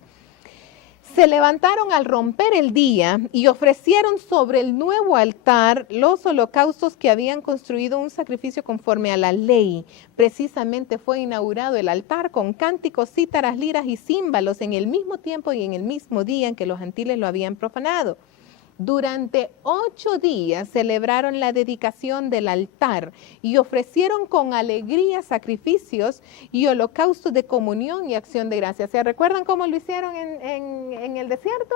se levantaron al romper el día y ofrecieron sobre el nuevo altar los holocaustos que habían construido un sacrificio conforme a la ley. Precisamente fue inaugurado el altar con cánticos, cítaras, liras y címbalos en el mismo tiempo y en el mismo día en que los gentiles lo habían profanado. Durante 8 días celebraron la dedicación del altar y ofrecieron con alegría sacrificios y holocaustos de comunión y acción de gracias. ¿Se recuerdan cómo lo hicieron en el desierto?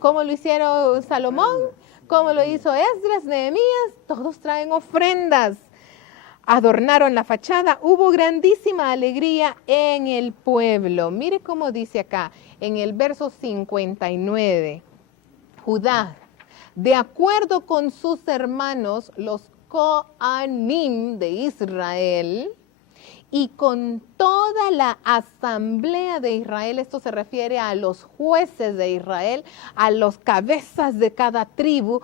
¿Cómo lo hicieron Salomón? ¿Cómo lo hizo Esdras, Nehemías? Todos traen ofrendas. Adornaron la fachada, hubo grandísima alegría en el pueblo. Mire cómo dice acá en el verso 59. Judá, de acuerdo con sus hermanos, los Coanim de Israel, y con toda la asamblea de Israel, esto se refiere a los jueces de Israel, a los cabezas de cada tribu,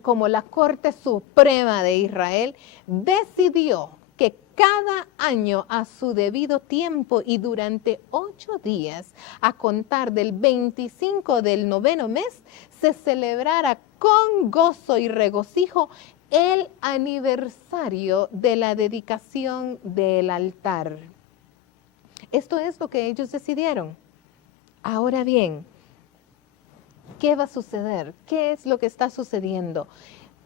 como la Corte Suprema de Israel, decidió que cada año a su debido tiempo y durante 8 días, a contar del 25 del noveno mes, se celebrara con gozo y regocijo el aniversario de la dedicación del altar. Esto es lo que ellos decidieron. Ahora bien, ¿qué va a suceder? ¿Qué es lo que está sucediendo?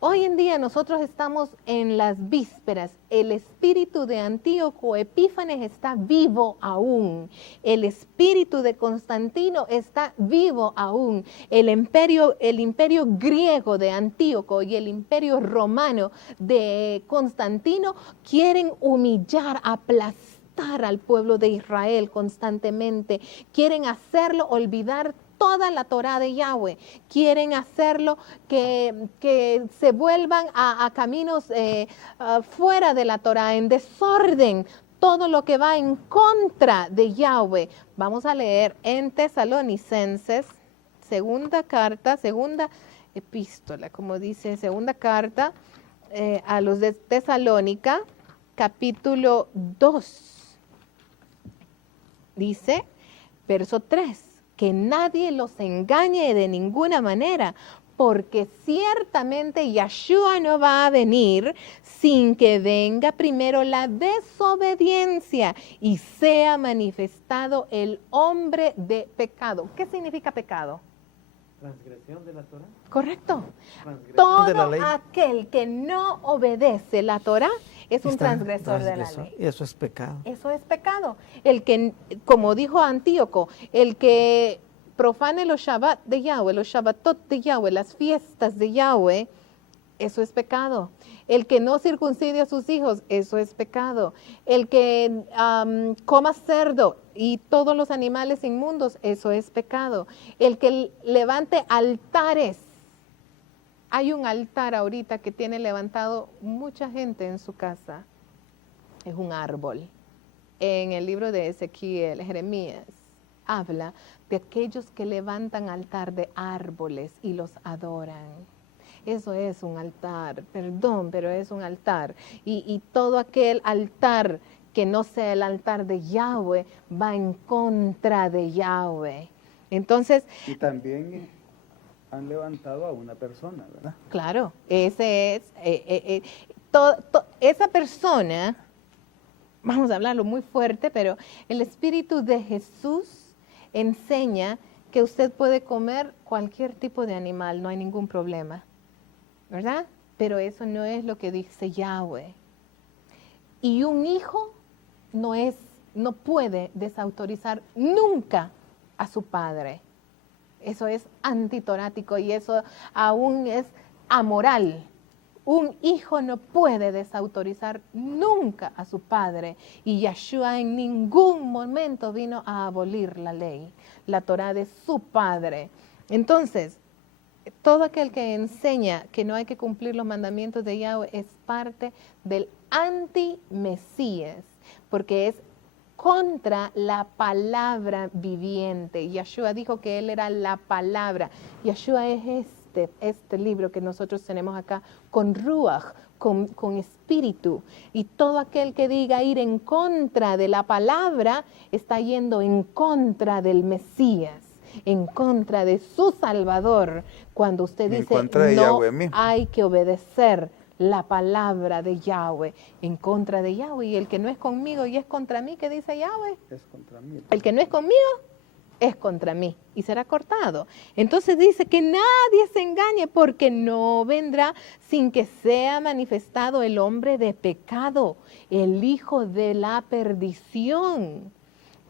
Hoy en día nosotros estamos en las vísperas. El espíritu de Antíoco Epífanes está vivo aún. El espíritu de Constantino está vivo aún. El imperio griego de Antíoco y el imperio romano de Constantino quieren humillar, aplastar al pueblo de Israel constantemente. Quieren hacerlo olvidar toda la Torá de Yahweh, quieren hacerlo que se vuelvan a caminos fuera de la Torá, en desorden, todo lo que va en contra de Yahweh. Vamos a leer en Tesalonicenses, segunda epístola, como dice, segunda carta a los de Tesalónica, capítulo 2, dice, verso 3. Que nadie los engañe de ninguna manera, porque ciertamente Yahshua no va a venir sin que venga primero la desobediencia y sea manifestado el hombre de pecado. ¿Qué significa pecado? Transgresión de la Torá. Correcto. Transgresión de la Todo ley. aquel que no obedece la Torá es un transgresor de la ley. Y eso es pecado. Eso es pecado. El que, como dijo Antíoco, el que profane los Shabbat de Yahweh, los Shabbatot de Yahweh, las fiestas de Yahweh, eso es pecado. El que no circuncide a sus hijos, eso es pecado. El que coma cerdo y todos los animales inmundos, eso es pecado. El que levante altares. Hay un altar ahorita que tiene levantado mucha gente en su casa. Es un árbol. En el libro de Ezequiel, Jeremías, habla de aquellos que levantan altar de árboles y los adoran. Eso es un altar, perdón, pero es un altar. Y todo aquel altar que no sea el altar de Yahweh va en contra de Yahweh. Entonces, Y también han levantado a una persona, ¿verdad? claro, ese es, esa persona, vamos a hablarlo muy fuerte, pero el Espíritu de Jesús enseña que usted puede comer cualquier tipo de animal, no hay ningún problema, ¿verdad? Pero eso no es lo que dice Yahweh. Y un hijo no puede desautorizar nunca a su padre. Eso es antitorático y eso aún es amoral. Un hijo no puede desautorizar nunca a su padre. Y Yeshua en ningún momento vino a abolir la ley, la Torá de su padre. Entonces, todo aquel que enseña que no hay que cumplir los mandamientos de Yahweh es parte del anti-Mesías, porque es contra la palabra viviente. Yeshua dijo que él era la palabra. Yeshua es este libro que nosotros tenemos acá con Ruach, con espíritu. Y todo aquel que diga ir en contra de la palabra está yendo en contra del Mesías, en contra de su Salvador. Cuando usted dice no hay que obedecer la palabra de Yahweh, en contra de Yahweh. Y el que no es conmigo y es contra mí, ¿qué dice Yahweh? Es contra mí. El que no es conmigo es contra mí y será cortado. Entonces dice que nadie se engañe, porque no vendrá sin que sea manifestado el hombre de pecado, el hijo de la perdición,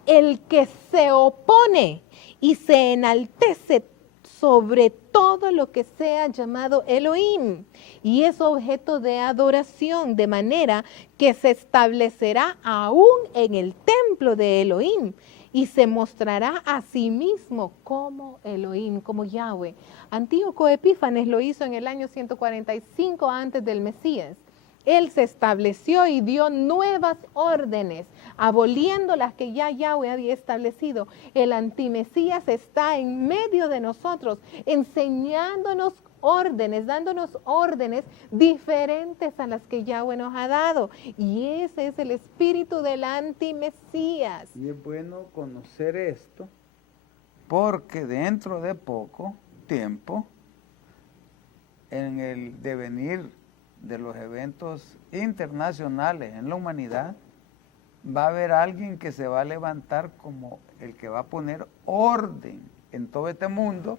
el que se opone y se enaltece sobre todo lo que sea llamado Elohim, y es objeto de adoración, de manera que se establecerá aún en el templo de Elohim, y se mostrará a sí mismo como Elohim, como Yahweh. Antíoco Epífanes lo hizo en el año 145 antes del Mesías. Él se estableció y dio nuevas órdenes, aboliendo las que ya Yahweh había establecido. El antimesías está en medio de nosotros, enseñándonos órdenes, dándonos órdenes diferentes a las que Yahweh nos ha dado. Y ese es el espíritu del antimesías. Y es bueno conocer esto, porque dentro de poco tiempo, en el devenir de los eventos internacionales en la humanidad, va a haber alguien que se va a levantar como el que va a poner orden en todo este mundo,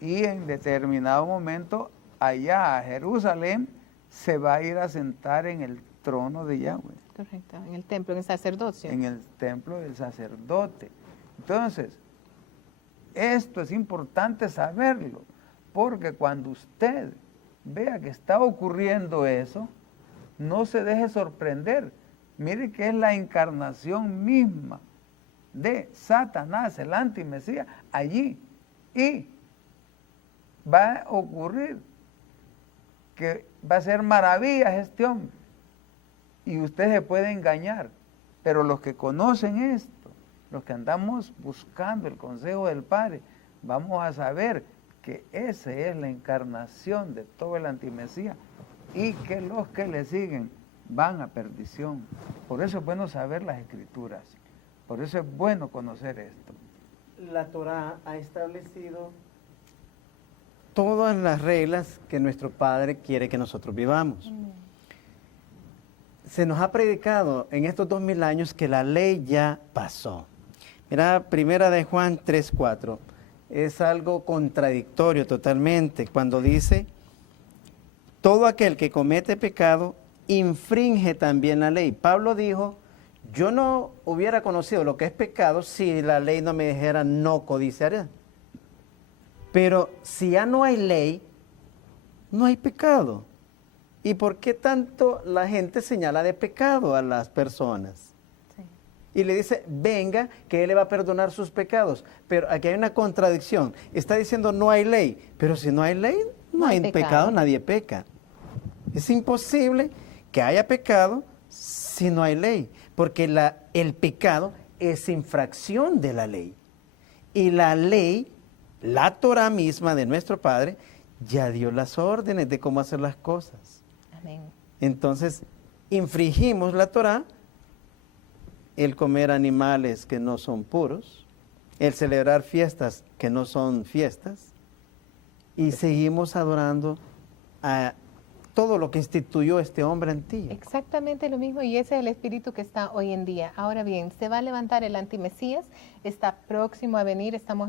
y en determinado momento allá a Jerusalén se va a ir a sentar en el trono de Yahweh. Correcto, en el templo, en el sacerdocio. En el templo del sacerdote. Entonces, esto es importante saberlo, porque cuando usted vea que está ocurriendo eso, no se deje sorprender. Mire que es la encarnación misma de Satanás, el antimesías, allí. Y va a ocurrir que va a ser maravillas este hombre. Y usted se puede engañar. Pero los que conocen esto, los que andamos buscando el consejo del Padre, vamos a saber que esa es la encarnación de todo el antimesías, y que los que le siguen van a perdición. Por eso es bueno saber las Escrituras, por eso es bueno conocer esto. La Torá ha establecido todas las reglas que nuestro Padre quiere que nosotros vivamos. Se nos ha predicado en estos 2000 años que la ley ya pasó. Mira, primera de Juan 3:4. Es algo contradictorio totalmente cuando dice: todo aquel que comete pecado infringe también la ley. Pablo dijo: Yo no hubiera conocido lo que es pecado si la ley no me dijera no codiciaré. Pero si ya no hay ley, no hay pecado. ¿Y por qué tanto la gente señala de pecado a las personas? Sí. Y le dice, venga, que Él le va a perdonar sus pecados. Pero aquí hay una contradicción. Está diciendo no hay ley, pero si no hay ley, no hay pecado, nadie peca. Es imposible que haya pecado si no hay ley, porque el pecado es infracción de la ley. Y la ley, la Torah misma de nuestro Padre, ya dio las órdenes de cómo hacer las cosas. Amén. Entonces, infringimos la Torah, el comer animales que no son puros, el celebrar fiestas que no son fiestas, y seguimos adorando a todo lo que instituyó este hombre antiguo. Exactamente lo mismo, y ese es el espíritu que está hoy en día. Ahora bien, se va a levantar el antimesías, está próximo a venir, estamos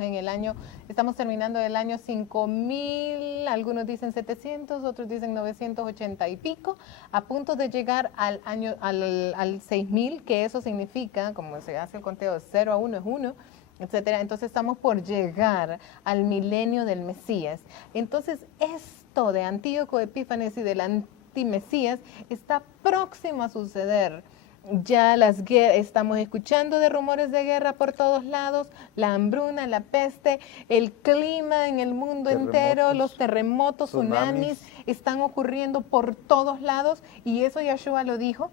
terminando el año 5000, algunos dicen 700, otros dicen 980 y pico, a punto de llegar al 6000, que eso significa, como se hace el conteo, 0 a 1 es 1, etcétera. Entonces estamos por llegar al milenio del Mesías. Entonces esto de Antíoco Epífanes y del antimesías está próximo a suceder. Ya estamos escuchando de rumores de guerra por todos lados, la hambruna, la peste, el clima en el mundo entero, los terremotos, tsunamis están ocurriendo por todos lados, y eso Yeshua lo dijo.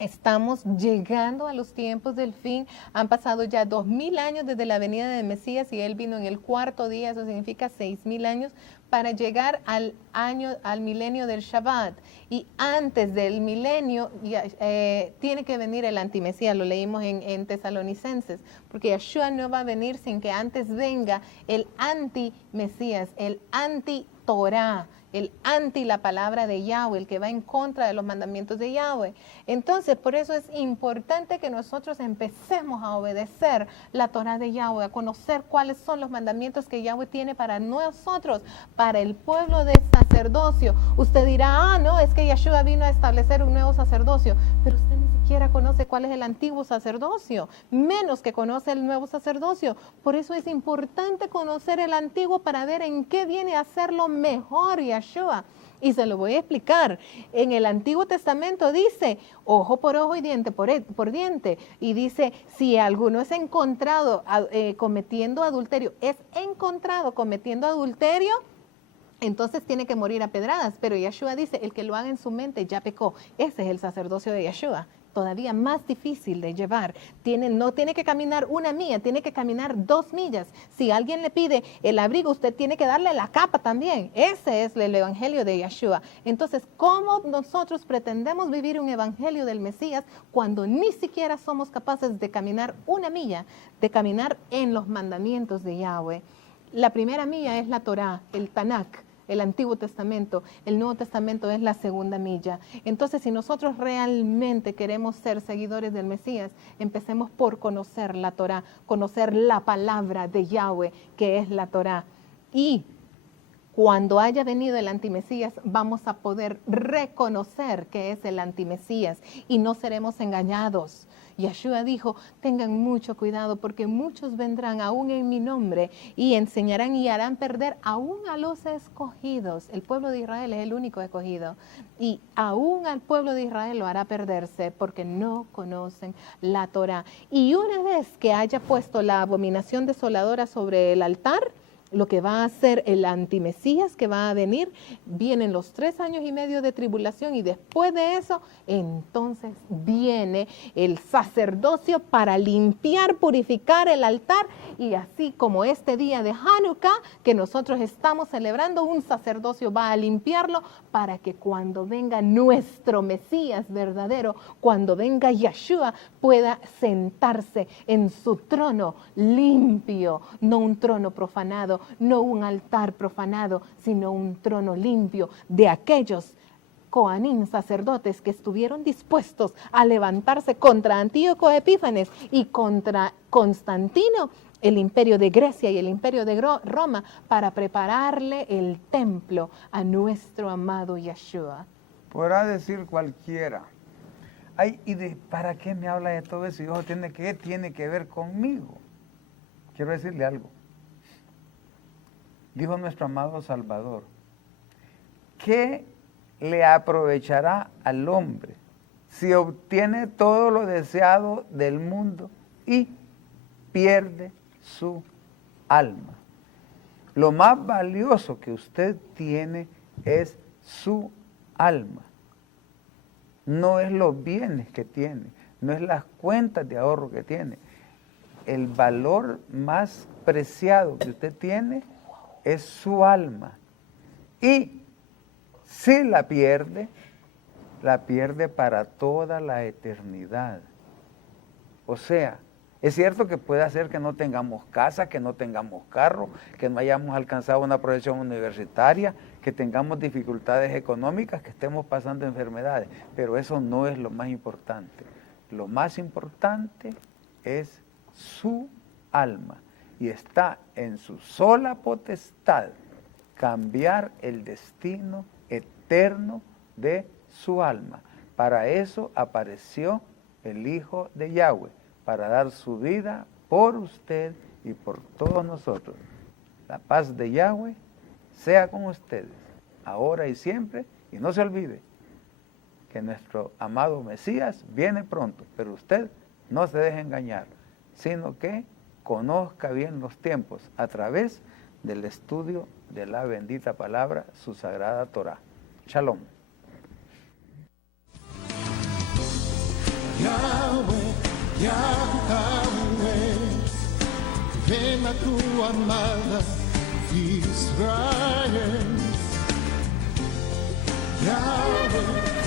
Estamos llegando a los tiempos del fin. Han pasado ya 2000 años desde la venida del Mesías, y Él vino en el cuarto día, eso significa 6000 años, para llegar al milenio del Shabbat. Y antes del milenio tiene que venir el antimesías, lo leímos en Tesalonicenses, porque Yeshua no va a venir sin que antes venga el antimesías, el anti-Torah, el anti la palabra de Yahweh, el que va en contra de los mandamientos de Yahweh. Entonces, por eso es importante que nosotros empecemos a obedecer la Torah de Yahweh, a conocer cuáles son los mandamientos que Yahweh tiene para nosotros, para el pueblo de sacerdocio. Usted dirá, no, es que Yeshua vino a establecer un nuevo sacerdocio, pero usted ni siquiera conoce cuál es el antiguo sacerdocio, menos que conoce el nuevo sacerdocio. Por eso es importante conocer el antiguo para ver en qué viene a hacerlo mejor Yeshua. Y se lo voy a explicar. En el Antiguo Testamento dice ojo por ojo y diente por diente. Y dice, si alguno es encontrado cometiendo adulterio, entonces tiene que morir a pedradas. Pero Yeshua dice, el que lo haga en su mente ya pecó. Ese es el sacerdocio de Yeshua. Todavía más difícil de llevar. No tiene que caminar 1 milla, tiene que caminar 2 millas. Si alguien le pide el abrigo, usted tiene que darle la capa también. Ese es el evangelio de Yeshua. Entonces, ¿cómo nosotros pretendemos vivir un evangelio del Mesías cuando ni siquiera somos capaces de caminar 1 milla, de caminar en los mandamientos de Yahweh? La primera milla es la Torah, el Tanakh, el Antiguo Testamento. El Nuevo Testamento es la segunda milla. Entonces, si nosotros realmente queremos ser seguidores del Mesías, empecemos por conocer la Torah, conocer la palabra de Yahweh, que es la Torah. Y cuando haya venido el antimesías, vamos a poder reconocer que es el antimesías y no seremos engañados. Yeshua dijo, tengan mucho cuidado porque muchos vendrán aún en mi nombre y enseñarán y harán perder aún a los escogidos. El pueblo de Israel es el único escogido, y aún al pueblo de Israel lo hará perderse porque no conocen la Torah. Y una vez que haya puesto la abominación desoladora sobre el altar, lo que va a hacer el antimesías que va a venir, vienen los 3 años y medio de tribulación, y después de eso, entonces viene el sacerdocio para limpiar, purificar el altar, y así como este día de Hanukkah que nosotros estamos celebrando, un sacerdocio va a limpiarlo para que cuando venga nuestro Mesías verdadero, cuando venga Yeshua, pueda sentarse en su trono limpio, no un trono profanado, no un altar profanado, sino un trono limpio de aquellos Coanín, sacerdotes que estuvieron dispuestos a levantarse contra Antíoco Epífanes y contra Constantino, el imperio de Grecia y el imperio de Roma, para prepararle el templo a nuestro amado Yeshua. Podrá decir cualquiera, Ay, ¿para qué me habla de todo eso? Dios tiene que ver conmigo. Quiero decirle algo. Dijo nuestro amado Salvador, ¿qué le aprovechará al hombre si obtiene todo lo deseado del mundo y pierde su alma? Lo más valioso que usted tiene es su alma. No es los bienes que tiene, no es las cuentas de ahorro que tiene. El valor más preciado que usted tiene es su alma. Y si la pierde para toda la eternidad. O sea, es cierto que puede hacer que no tengamos casa, que no tengamos carro, que no hayamos alcanzado una profesión universitaria, que tengamos dificultades económicas, que estemos pasando enfermedades, pero eso no es lo más importante. Lo más importante es su alma y está en su sola potestad cambiar el destino eterno de su alma. Para eso apareció el Hijo de Yahweh, para dar su vida por usted y por todos nosotros. La paz de Yahweh sea con ustedes, ahora y siempre, y no se olvide que nuestro amado Mesías viene pronto, pero usted no se deje engañar, sino que conozca bien los tiempos a través del estudio de la bendita palabra, su sagrada Torah. Shalom. Yahweh, Yahweh, ven a tu amada Israel. Yahweh,